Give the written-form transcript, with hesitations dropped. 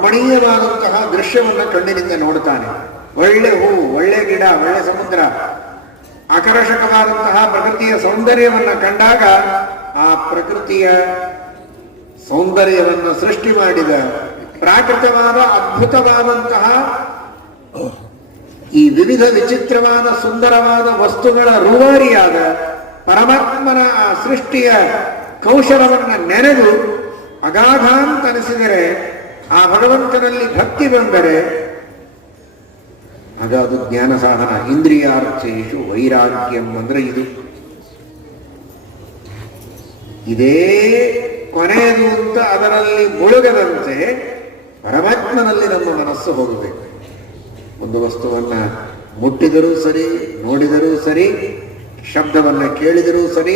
ರಮಣೀಯವಾದಂತಹ ದೃಶ್ಯವನ್ನು ಕಣ್ಣಿನಿಂದ ನೋಡ್ತಾನೆ. ಒಳ್ಳೆ ಹೂವು, ಒಳ್ಳೆ ಗಿಡ, ಒಳ್ಳೆ ಸಮುದ್ರ, ಆಕರ್ಷಕವಾದಂತಹ ಪ್ರಕೃತಿಯ ಸೌಂದರ್ಯವನ್ನು ಕಂಡಾಗ ಆ ಪ್ರಕೃತಿಯ ಸೌಂದರ್ಯವನ್ನು ಸೃಷ್ಟಿ ಮಾಡಿದ ಪ್ರಾಕೃತವಾದ ಅದ್ಭುತವಾದಂತಹ ಈ ವಿವಿಧ ವಿಚಿತ್ರವಾದ ಸುಂದರವಾದ ವಸ್ತುಗಳ ರೂವಾರಿಯಾದ ಪರಮಾತ್ಮನ ಆ ಸೃಷ್ಟಿಯ ಕೌಶಲವನ್ನು ನೆನೆದು ಅಗಾಧ ಅಂತನಿಸಿದರೆ, ಆ ಭಗವಂತನಲ್ಲಿ ಭಕ್ತಿ ಬಂದರೆ ಆಗ ಅದು ಜ್ಞಾನ ಸಾಧನ. ಇಂದ್ರಿಯಾರ್ಥೇಶು ವೈರಾಗ್ಯಂ ಅಂದ್ರೆ ಇದೇ ಕೊನೆಯದು ಅಂತ ಅದರಲ್ಲಿ ಮುಳುಗದಂತೆ ಪರಮಾತ್ಮನಲ್ಲಿ ನಮ್ಮ ಮನಸ್ಸು ಹೋಗಬೇಕು. ಒಂದು ವಸ್ತುವನ್ನ ಮುಟ್ಟಿದರೂ ಸರಿ, ನೋಡಿದರೂ ಸರಿ, ಶಬ್ದವನ್ನ ಕೇಳಿದರೂ ಸರಿ,